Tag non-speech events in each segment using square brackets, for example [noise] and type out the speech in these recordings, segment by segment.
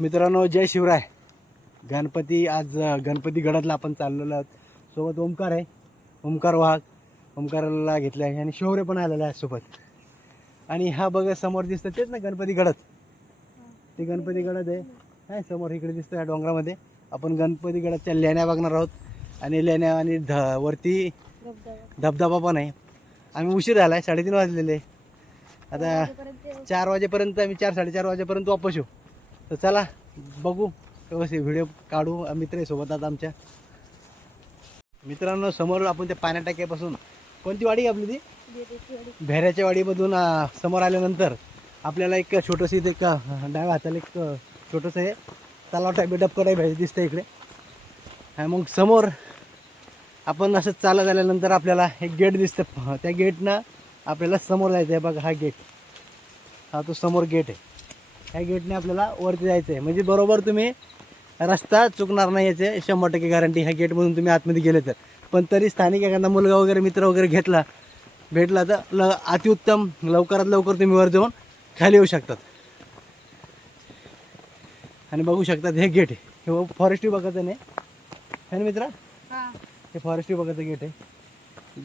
मित्रांनो जय शिवराय. गणपती आज अ, गणपती गडातला आपण चाललेलो आहोत. सोबत ओमकार आहे. ओमकार वाघ. ओमकाराला घेतला आहे आणि शौर्य पण आलेला आहे सोबत. आणि हा बघा समोर दिसतं तेच ना गणपती गडत. ते गणपतीगडत आहे. काय समोर इकडे दिसतं या डोंगरामध्ये. आपण गणपती गडाच्या लेण्या बघणार आहोत. आणि लेण्या आणि ध वरती धबधबा पण आहे. आम्ही उशीर झाला आहे साडेतीन वाजलेले. आता चार वाजेपर्यंत आम्ही चार साडेचार वाजेपर्यंत वापस येऊ. तर चला बघू. व्यवस्थित व्हिडिओ काढू. मित्र सोबत आता आमच्या. मित्रांनो समोर आपण त्या पाण्या टाक्यापासून कोणती वाडी आहे आपली ती? भेऱ्याच्या वाडीमधून समोर आल्यानंतर आपल्याला एक छोटंसं इथे एक डाव्या हाताला एक छोटंसं हे तलाव टाईप डप टाईप आहे दिसतं इकडे. आणि मग समोर आपण असं चालत आल्यानंतर आपल्याला एक गेट दिसतं. त्या गेटनं आपल्याला समोर जायचं आहे बघा हा गेट हा तो समोर गेट आहे. ह्या गेटने आपल्याला वरती जायचं आहे म्हणजे बरोबर तुम्ही रस्ता चुकणार नाही याचे शंभर टक्के गॅरंटी ह्या गेटमधून तुम्ही आतमध्ये गेले तर. पण तरी स्थानिक एखादा मुलगा वगैरे मित्र वगैरे घेतला भेटला तर ल अतिउत्तम लवकरात लवकर तुम्ही वर जाऊन खाली येऊ शकतात. आणि बघू शकतात हे गेट आहे. हे फॉरेस्ट विभागाचं नाही. है ना मित्रा? हे. फॉरेस्ट विभागाचं गेट आहे.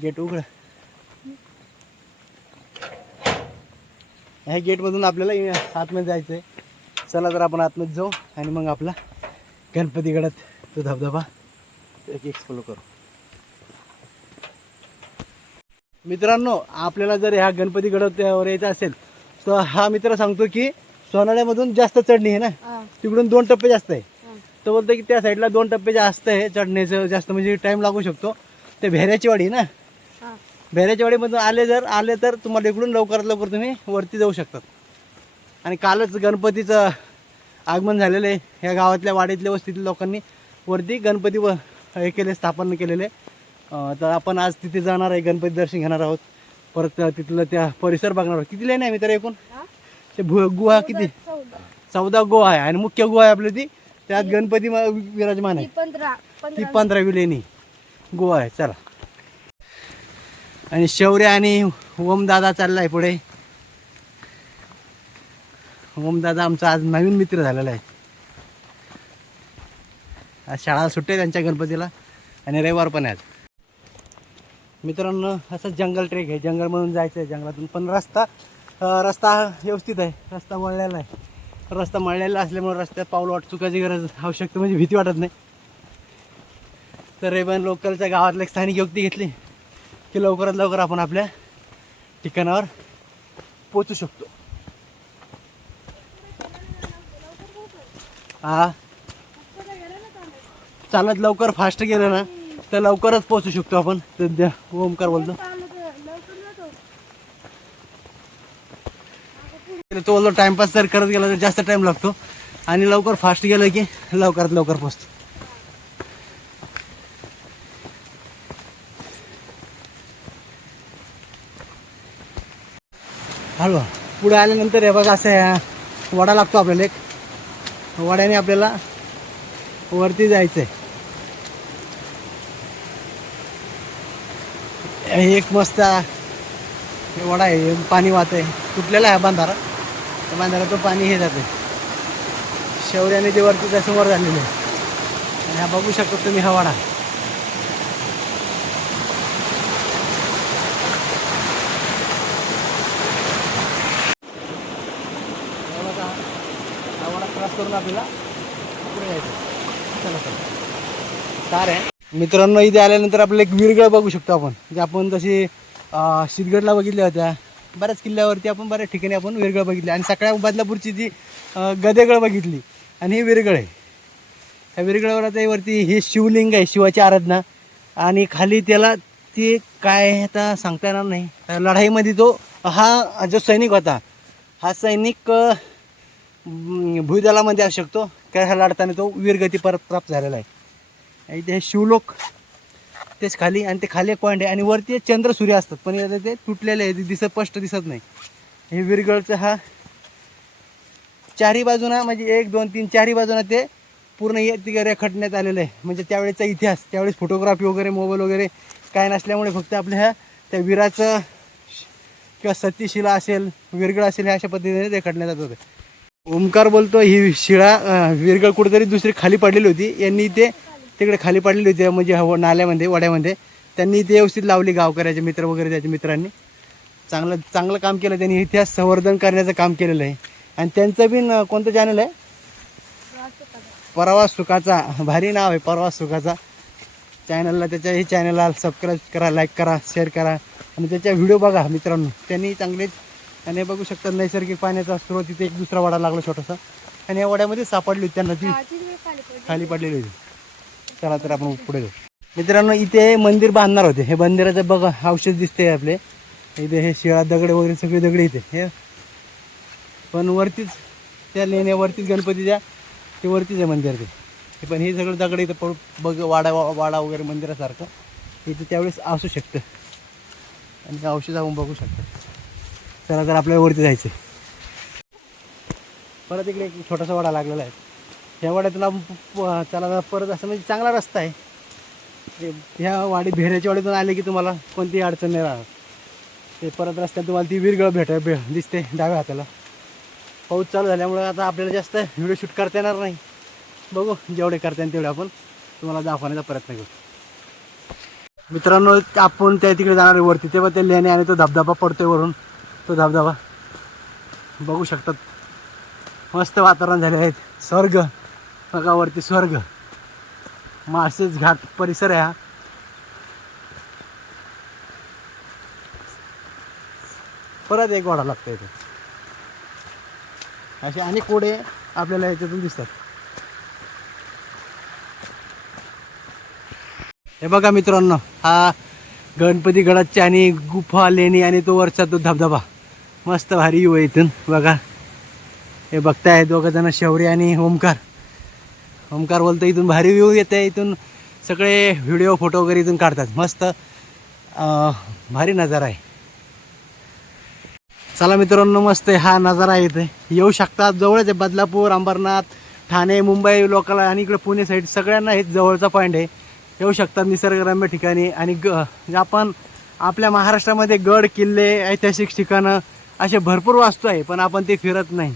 गेट उघड. ह्या गेटमधून आपल्याला आतमध्ये जायचं आहे चला तर आपण आतमध्ये जाऊ आणि मग आपला गणपतीगडात तो धबधबा एक एक्सप्लोर करू. मित्रांनो आपल्याला जर ह्या गणपतीगडावर यायचं असेल तर हा मित्र सांगतो की सोनाळ्यामधून जास्त चढणी आहे ना? तिकडून दोन टप्पे जास्त आहे. तो बोलतो की त्या साईडला दोन टप्पे जास्त आहे चढण्याचं जास्त म्हणजे टाईम लागू शकतो. ते भेऱ्याची वाडी ना? भेऱ्याच्या वाडीमधून आले जर आले तर तुम्हाला इकडून लवकरात लवकर तुम्ही वरती जाऊ शकतात. आणि कालच गणपतीचं आगमन झालेलं आहे. ह्या गावातल्या वाडीतल्या वस्तीतल्या लोकांनी वरती गणपती व हे केले स्थापन केलेले. तर आपण आज तिथे जाणार आहे गणपती दर्शन घेणार आहोत. परत तिथलं त्या परिसर बघणार आहोत. किती लेण्या आहे मी तर एकूण? ते भु गुहा किती? चौदा. गुहा आहे. आणि मुख्य गुहा आहे आपली ती. त्यात गणपती विराजमान आहे. ती पंधरावी लेणी गोवा आहे. चला. आणि शौर्य आणि ओमदादा चालला आहे पुढे. ओमदादा आमचा आज नवीन मित्र झालेला आहे. आज शाळा सुट्टे त्यांच्या गणपतीला आणि रविवार पण आहे मित्रांनो असं जंगल ट्रेक आहे. जंगलमधून जायचं आहे जंगलातून पण रस्ता रस्ता व्यवस्थित आहे. रस्ता मळलेला आहे. रस्ता मळलेला असल्यामुळे रस्त्यात पाऊल वाट चुकायची गरज आवश्यकता म्हणजे भीती वाटत नाही. तर रेबन लोकलच्या गावातले स्थानिक युक्ती घेतली. की लवकरात लवकर आपण आपल्या ठिकाणावर पोचू शकतो. हा. चालत लवकर फास्ट गेलं ना तर लवकरच पोचू शकतो आपण. सध्या ओमकार बोलतो. तो बोलतो टाइमपास जर करत गेला तर जास्त टाइम लागतो. आणि लवकर फास्ट गेलं की लवकरात लवकर पोचतो हळू पुढे आल्यानंतर हे बघा असं ह्या वडा लागतो आपल्याला एक. वड्याने आपल्याला वरती जायचं आहे एक मस्त हे वडा आहे पाणी वाहत आहे. तुटलेला आहे बांधारा. त्या बांधाराचं पाणी हे जाते शौर्याने ते वरती त्यासमोर झालेले आहे. आणि हा बघू शकतो तुम्ही हा वडा हा बघा, हा वडा क्रॉस करून आपल्याला पुढे जायचं चला चला. कार आहे. मित्रांनो इथे आल्यानंतर आपल्याला एक विरगळ बघू शकतो आपण. जे आपण तशी शिरगडला बघितल्या होत्या बऱ्याच किल्ल्यावरती आपण बऱ्याच ठिकाणी आपण विरगळ बघितली. आणि सकाळ्या बदलापूरची ती गदेगळ बघितली आणि ही विरगळ आहे. त्या विरगळवर आता वरती हे शिवलिंग आहे शिवाची आराधना. आणि खाली त्याला ते काय आता सांगता येणार नाही. लढाईमध्ये तो हा जो सैनिक होता हा सैनिक भूदलामध्ये असू शकतो. काय हा लढताना तो वीरगती परत प्राप्त झालेला आहे. आणि ते शिवलोक तेच खाली आणि ते खाली एक पॉईंट आहे. आणि वरती चंद्र सूर्य असतात. पण याचं ते तुटलेले आहे. ते दिसत स्पष्ट दिसत नाही. हे वीरगडचं हा चारही बाजूना म्हणजे एक दोन तीन चारही बाजूना ते पूर्ण हे रेखाटण्यात आलेलं आहे. म्हणजे त्यावेळेचा इतिहास त्यावेळेस फोटोग्राफी वगैरे मोबाईल वगैरे काय नसल्यामुळे फक्त आपल्या ह्या त्या वीराचं किंवा सतीशिला असेल वीरगड असेल ह्या अशा पद्धतीने रेखाटण्यात जात होतं ओमकार बोलतो ही शिळा विरगळ कुठेतरी दुसरी खाली पडलेली होती. यांनी इथे तिकडे खाली पडलेली होती म्हणजे हव- नाल्यामध्ये वड्यामध्ये. त्यांनी इथे व्यवस्थित लावली गावकऱ्याचे मित्र वगैरे त्याच्या मित्रांनी. चांगलं चांगलं काम केलं. त्यांनी इतिहास संवर्धन करण्याचं काम केलेलं आहे. आणि त्यांचं बी न- कोणतं चॅनल आहे? परवा सुखाचा. भारी नाव आहे परवा सुखाचा. चॅनलला त्याच्या हे चॅनलला सबस्क्राईब करा लाईक करा शेअर करा. आणि त्याच्या व्हिडिओ बघा मित्रांनो. त्यांनी चांगलेच आणि हे बघू शकता नैसर्गिक पाण्याचा स्रोत तिथे एक दुसरा वाडा लागला छोटासा. आणि या वाड्यामध्ये सापडली होती त्यांना ती खाली पडलेली होती. चला तर आपण पुढे जाऊ. मित्रांनो इथे मंदिर बांधणार होते. हे मंदिराचं बघा औषध दिसते आपले. इथे हे शिळा दगड वगैरे सगळे दगड इथे. हे पण वरतीच त्या लेण्यावरतीच गणपतीच्या ते वरतीच आहे मंदिर ते. पण हे सगळं दगड इथं पड बघ वाडा वाडा वगैरे मंदिरासारखं. इथे त्यावेळेस असू शकतं. आणि औषध आपण बघू शकतो. चला तर आपल्याला वरती जायचं परत इकडे एक छोटासा वाडा लागलेला आहे. ह्या वाड्यातला त्याला प- परत असं म्हणजे चांगला रस्ता आहे. ह्या वाडी भेऱ्याच्या वाडीतून आले की तुम्हाला कोणतीही अडचण नाही राहणार. ते परत रस्त्यात तुम्हाला ती विरगळ भेट भे दिसते डाव्या हाताला. पाऊस चालू झाल्यामुळे आता आपल्याला जास्त व्हिडिओ शूट करता येणार नाही. बघू जेवढे करता येईल तेवढे आपण तुम्हाला दाखवण्याचा प्रयत्न करू. मित्रांनो आपण त्या तिकडे जाणार वरती. तेव्हा ते लेणे आणि तो धबधबा पडतोय वरून. तो धबधबा. बघू शकतात. मस्त वातावरण झाले आहेत. स्वर्ग. बघा स्वर्ग. माळशेज घाट परिसर आहे हा. परत एक वाडा लागतो इथे. असे अनेक कोडे आपल्याला याच्यातून दिसतात. हे बघा मित्रांनो हा गणपती गडाची आणि गुफा लेणी आणि तो वरचा तो धबधबा. मस्त भारी येऊ इथून बघा. हे बघताय दोघं जण शौर्य आणि ओमकार. ओमकार बोलतो इथून भारी व्ह्यू येते इथून सगळे व्हिडिओ फोटो वगैरे इथून काढतात. मस्त भारी नजारा आहे. चला मित्रांनो मस्त आहे. हा नजारा आहे इथे. येऊ शकतात जवळच आहे बदलापूर अंबरनाथ ठाणे मुंबई लोकल आणि इकडे पुणे साईड सगळ्यांना हे जवळचा पॉईंट आहे. येऊ शकतात निसर्गरम्य ठिकाणी आणि ग आपण आपल्या महाराष्ट्रामध्ये गड किल्ले ऐतिहासिक ठिकाणं असे भरपूर वास्तू आहे पण आपण ते फिरत नाही.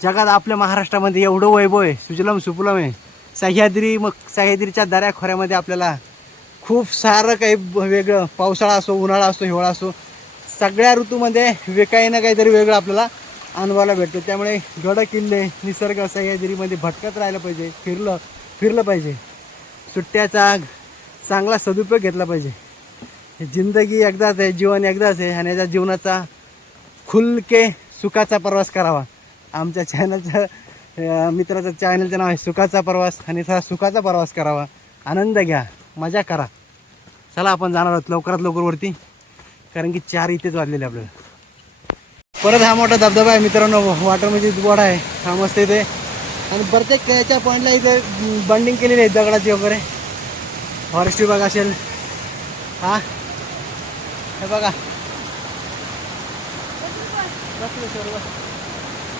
जगात आपल्या महाराष्ट्रामध्ये एवढं वैभव आहे सुजलम सुफलम आहे. सह्याद्री मग सह्याद्रीच्या दऱ्या खोऱ्यामध्ये आपल्याला खूप सारं काही वेगळं पावसाळा असो उन्हाळा असो हिवाळा असो सगळ्या ऋतूमध्ये वे काही ना काहीतरी वेगळं आपल्याला अनुभवायला भेटतो. त्यामुळे गड किल्ले निसर्ग सह्याद्रीमध्ये भटकत राहिलं पाहिजे फिरलं फिरलं पाहिजे. सुट्ट्याचा चांगला सदुपयोग घेतला पाहिजे. जिंदगी एकदाच आहे जीवन एकदाच आहे आणि याच्या जीवनाचा खुलके सुखाचा प्रवास करावा. आमच्या चॅनलचं मित्राचं चॅनलचं नाव आहे सुखाचा प्रवास आणि हा सुखाचा प्रवास करावा. आनंद घ्या मजा करा. चला आपण जाणार आहोत लवकरात लवकर वरती कारण की चार इथेच वाजलेले आपल्याला. परत हा मोठा धबधबा आहे मित्रांनो वॉटर म्हणजे आहे. हा मस्त इथे. आणि प्रत्येक याच्या पॉईंटला इथे बंडिंग केलेली आहे दगडाची वगैरे. फॉरेस्ट विभाग असेल. हा? हे बघा. बसले सर्व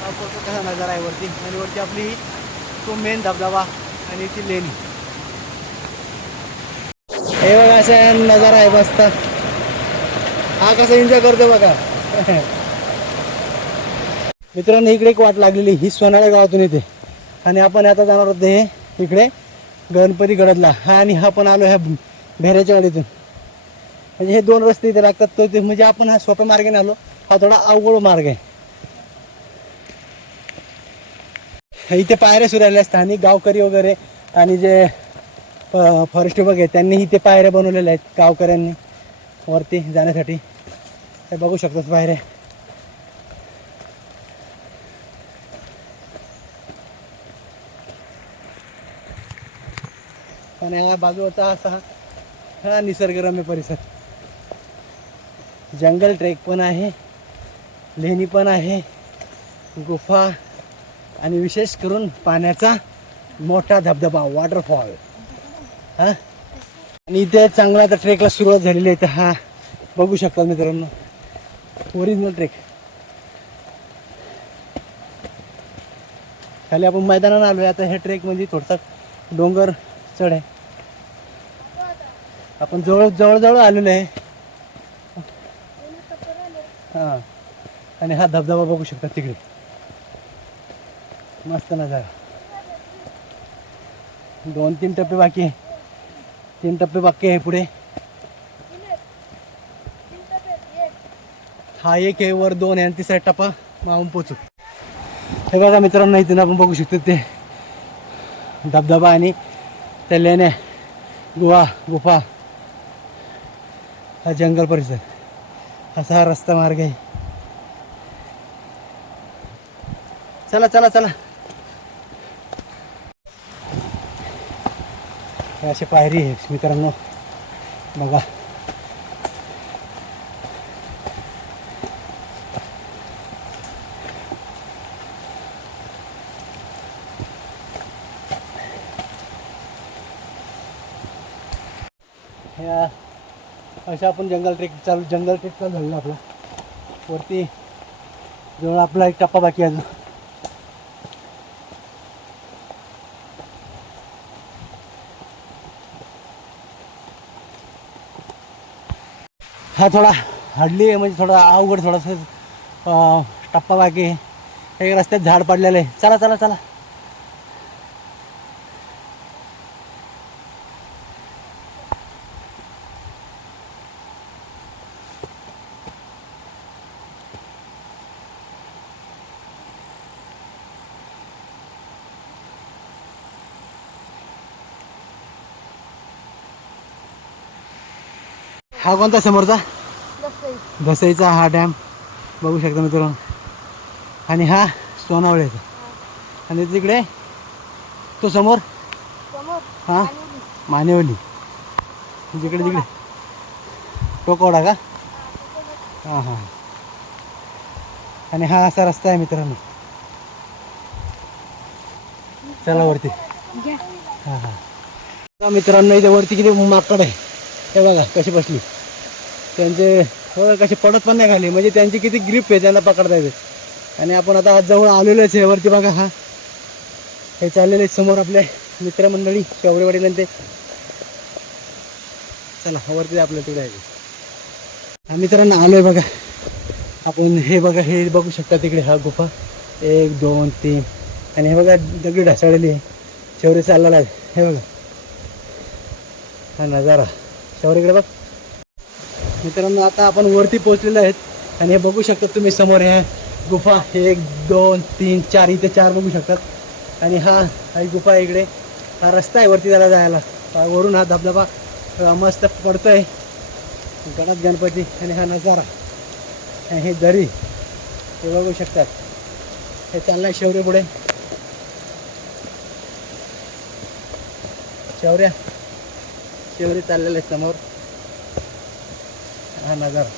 हा फोटो कसा नजारा आहे वरती आणि वरती आपली तो मेन धबधबा आणि ती लेणी. हे बघा असा नजारा आहे मस्त. हा कसा एन्जॉय करतो बघा. [laughs] मित्रांनो इकडे एक वाट लागलेली ही सोनाळ्या गावातून येते. आणि आपण आता जाणार होतो हे इकडे गणपती गडदला हा आणि हा पण आलो ह्या भेऱ्याच्या वाडीतून म्हणजे हे दोन रस्ते इथे लागतात तो ते म्हणजे आपण हा सोप्या मार्गाने आलो. हा थोडा अवघड मार्ग आहे. इथे पायऱ्या सुरू आल्या स्थानिक गावकरी वगैरे आणि जे फॉरेस्ट विभाग आहे त्यांनी इथे पायऱ्या बनवलेल्या आहेत गावकऱ्यांनी वरती जाण्यासाठी. हे बघू शकतात पायऱ्या. आणि या बाजूचा असा हा निसर्गरम्य परिसर. जंगल ट्रेक पण आहे. लेणी पण आहे गुफा आणि विशेष करून पाण्याचा मोठा धबधबा वॉटरफॉल हा? आणि इथे चांगला आता ट्रेकला सुरुवात झालेली आहे तर हा बघू शकता मित्रांनो ओरिजिनल ट्रेक खाली आपण मैदानावर आलो आहे आता हे ट्रेक म्हणजे थोडसा डोंगर चढ आहे. आपण जवळ जवळजवळ आलेलो आहे. हां. आणि हा धबधबा बघू शकता तिकडे. मस्त नजारा. दोन तीन टप्पे बाकी आहे. तीन टप्पे बाकी आहे पुढे. हा एक आहे वर दोन आहे आणि तिसरा टप्पा मागून पोचू. हे बघा मित्रांनो इथून आपण बघू शकतो ते धबधबा आणि त्या लेण्या गुहा गुफा हा जंगल परिसर. असा हा रस्ता मार्ग आहे. चला चला चला. हे अशी पायरी आहे मित्रांनो. बघा. ह्या अशा आपण जंगल ट्रेक चालू जंगल ट्रेक चालू झालेला आपला. वरती जवळ आपला एक टप्पा बाकी अजून. हा थोडा हडली आहे म्हणजे थोडा अवघड थोडासा टप्पा बाकी एक रस्त्यात झाड पडलेलं आहे. चला चला चला. हा कोणता समोरचा? घसाईचा हा डॅम. बघू शकता मित्रांनो. आणि हा सोनावळ्याचा आणि तिकडे? तो समोर? हा? मानेवली. जिकडे तिकडे? टोकवडा का? हां हां आणि हा असा रस्ता आहे मित्रांनो. चला वरती. हां हां. तर मित्रांनो इथे वरती किती माकड आहे? हे बघा कशी बसली. त्यांचे कसे पडत पण नाही खाली. म्हणजे त्यांची किती ग्रीप आहे त्यांना पकडता येते. आणि आपण आता आज जवळ आलेलोच आहे वरती बघा हा. हे चाललेले समोर आपले मित्रमंडळी शौर्यवाडीला नंतर चला वरती आपल्या तिकडे आहे. मित्रांना आलो आहे बघा. आपण हे बघा हे बघू शकता तिकडे हा गुफा. एक दोन तीन. आणि हे बघा दगडी ढासाळलेली आहे. शौर्य चाललेला आहे. हे बघा. हा नजारा. शौर्यकडे बघ. मित्रांनो आता आपण वरती पोहोचलेलो आहेत आणि हे बघू शकता तुम्ही समोर हे गुफा एक दोन तीन चार इथे चार बघू शकतात. आणि हा गुफा इकडे. हा रस्ता आहे वरती त्याला जायला. वरून हा धबधबा मस्त पडतोय. गणत गणपती आणि हा नजारा. आणि हे दरी हे बघू शकतात हे चाललंय शौर्य पुढे. शौर्य. शौर्य चाललेलं आहे समोर. हा नजारा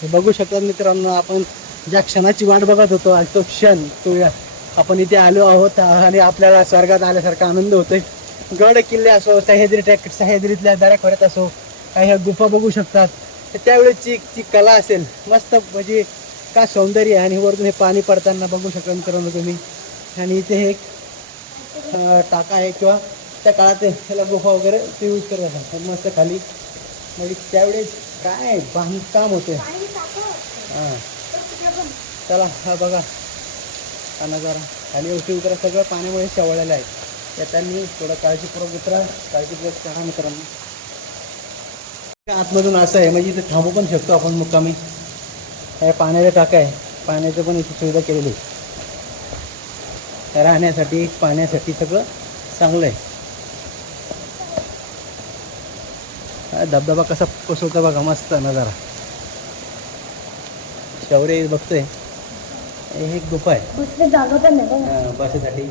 हे बघू शकतात मित्रांनो आपण ज्या क्षणाची वाट बघत होतो आज तो क्षण तो आपण इथे आलो आहोत आणि आपल्याला स्वर्गात आल्यासारखा आनंद होतोय. गड किल्ले असो सह्याद्री ट्रॅक सह्याद्रीतल्या दऱ्याखोऱ्यात असो काही ह्या गुफा बघू शकतात. तर त्यावेळेची ती कला असेल मस्त म्हणजे का सौंदर्य आहे आणि वरतून हे पाणी पडताना बघू शकता मित्रांनो तुम्ही. आणि इथे हे एक टाका आहे किंवा त्या काळात त्याला ह्याला गुफा वगैरे ते यूज करत असतात मस्त खाली म्हणजे त्यावेळेस काय बांधकाम होते. हां. चला हा बघा. हा नजारा. खाली उशी उतरा सगळं पाण्यामुळे शेवळलेलं आहे. येताना थोडं काळजीपूर्वक उतरा. काळजीपूर्वक चढा मित्रांनो. आतमधून असं आहे म्हणजे इथे थांबू पण शकतो आपण मुक्कामी. हे पाण्याचा टाका आहे. पाण्याचं पण इथे सुविधा केलेली आहे. राहण्यासाठी पाण्यासाठी सगळं चांगलं आहे. धबधबा कसा कोसळतो बघा मस्त नजारा शौर्य बघतोय. हे एक गुफा आहे. बसासाठी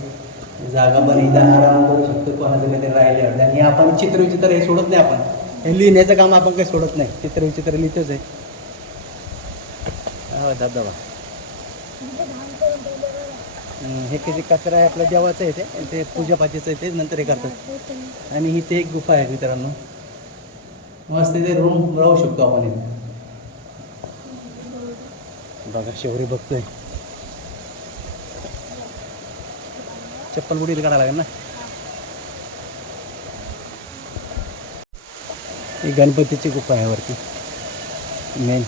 जागा पण इथं आराम करू शकतो कोणाचं काहीतरी राहिले आणि आपण चित्रविचित्र हे सोडत नाही आपण. हे लिहिण्याचं काम आपण काही सोडत नाही. चित्रविचित्र लिहितोच आहे. हा धबधबा. हे किती कचरा आहे आपल्या देवाचं आहे ते. ते पूजापातीचं आहे ते नंतर हे करतात. आणि ही ते एक गुफा आहे मित्रांनो. मस्त ते रूम राहू शकतो आपण इथे. बघा शेवरी बघतोय. चप्पल बुडीला काढायला लागेल ना? ही गणपतीची गुफा आहे वरती. मेन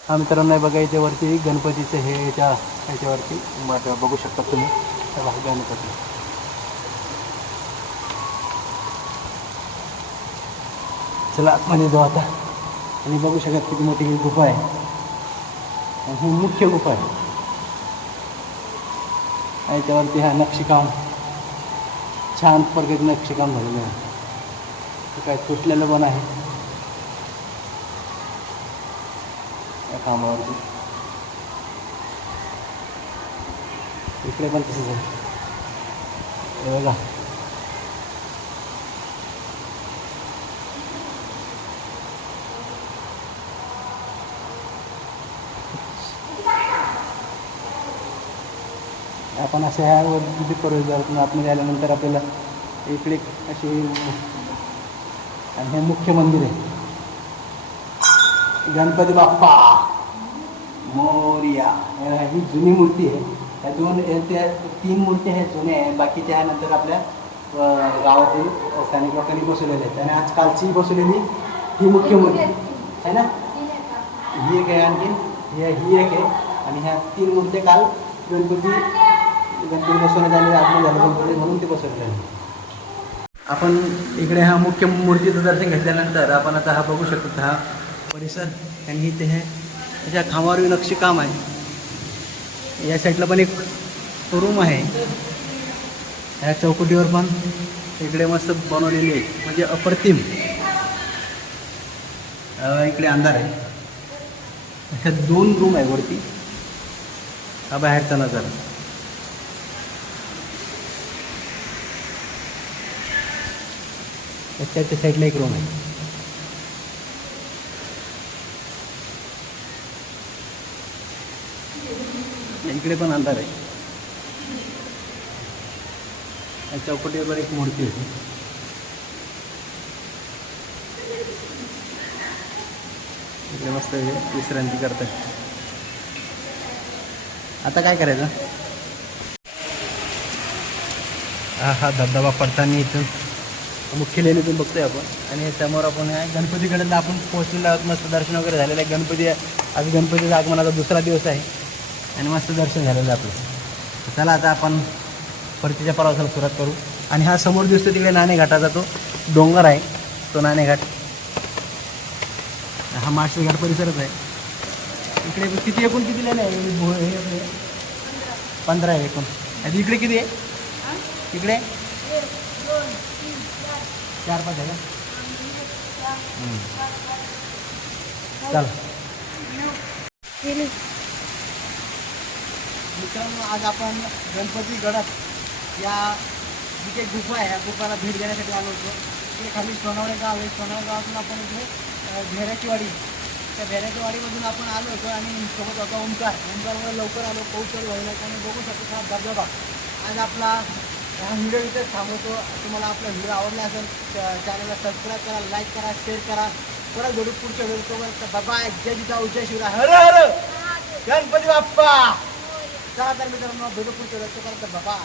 हा मित्रांनो बघा इथे वरती गणपतीचं हे याच्या याच्यावरती बघू शकता तुम्ही. गणपती. चला आतमध्ये जाऊ आता. आणि बघू शकत किती मोठी ही गुफा आहे. आणि ही मुख्य गुफा आहे. याच्यावरती हा नक्षीकाम. छान प्रगत नक्षीकाम झालेलं आहे. काय तुटलेलं पण आहे. या कामावरती. इकडे पण तसंच आहे. बघा. आपण अशा ह्या वरती प्रवेशद्वारातून आतमध्ये आल्यानंतर आपल्याला इकडे अशी आणि हे मुख्य मंदिर आहे. गणपती बाप्पा मोर्या ही जुनी मूर्ती आहे. या दोन त्या तीन मूर्ती आहेत जुन्या आहे बाकीच्या नंतर आपल्या गावातील स्थानिक लोकांनी बसवलेल्या आहेत. आणि आजकालची बसवलेली ही मुख्य मूर्ती आहे. ना? ही एक आहे आणखी ही ही एक आहे. आणि ह्या तीन मूर्त्या काल गणपती गणपती बसवण्यात आले आगमन झालं गणपती म्हणून ते बसवलेले आपण इकडे हा मुख्य मूर्तीचं दर्शन घेतल्यानंतर आपण आता हा बघू शकतो हा परिसर आणि इथे हे त्याच्या खांबावर नक्षी काम आहे. या साईडला पण एक रूम आहे. ह्या चौकटीवर पण इकडे मस्त बनवलेली आहे. म्हणजे अप्रतिम. इकडे अंधार आहे. अशा दोन रूम आहे वरती. हा बाहेरचा नजारा. त्याच्या साईडला एक रूम आहे. इकडे पण अंधार आहे. या चौकटीवर एक मूर्ती होती. इकडे मस्त विश्रांती करतात आता काय करायचं? हा हा धबधबा पडताना इथून मुख्य लेणीतून बघतोय आपण. आणि समोर आपण गणपतीकडे आपण पोहोचलेलो आहोत. मस्त दर्शन वगैरे झालेलं आहे. गणपती आज गणपतीचं आगमनाचा दुसरा दिवस आहे. आणि मस्त दर्शन झालेलं आहे आपलं चला आता आपण परतीच्या प्रवासाला सुरुवात करू. आणि हा समोर दिसतो तिकडे नाणेघाटाचा तो डोंगर आहे. तो नाणेघाट हा माळशी घाट परिसरच आहे. इकडे किती एकूण किती लेणे आहे? हे पंधरा आहे एकूण. आणि इकडे किती आहे? इकडे? चार पाच आहे का? हम्म. चला. मित्रांनो आज आपण गणपती गडात या जिथे गुफा आहे या गुफाला भेट देण्यासाठी आलो होतो. ते खाली सोनावळे गाव आहे. सोनावळे गावातून आपण इथे भेऱ्याचीवाडी त्या भेऱ्याचीवाडीमधून आपण आलो होतो आणि सोबत होता ओंकार. ओंकारवर लवकर आलो पाऊस चालू व्हायला आणि बघू शकतो हा धबधबा. आज आपला हा व्हिडिओ इथे थांबवतो. तुम्हाला आपला व्हिडिओ आवडला असेल चॅनलला सबस्क्राईब करा लाईक करा शेअर करा. परत भेटू पुढच्या वेळेस बाबा जय जिजाऊ जय शिवराय. हर हर. गणपती बाप्पा. चला तर मित्रांनो भेटू पुढच्या व्हिडिओ बाबा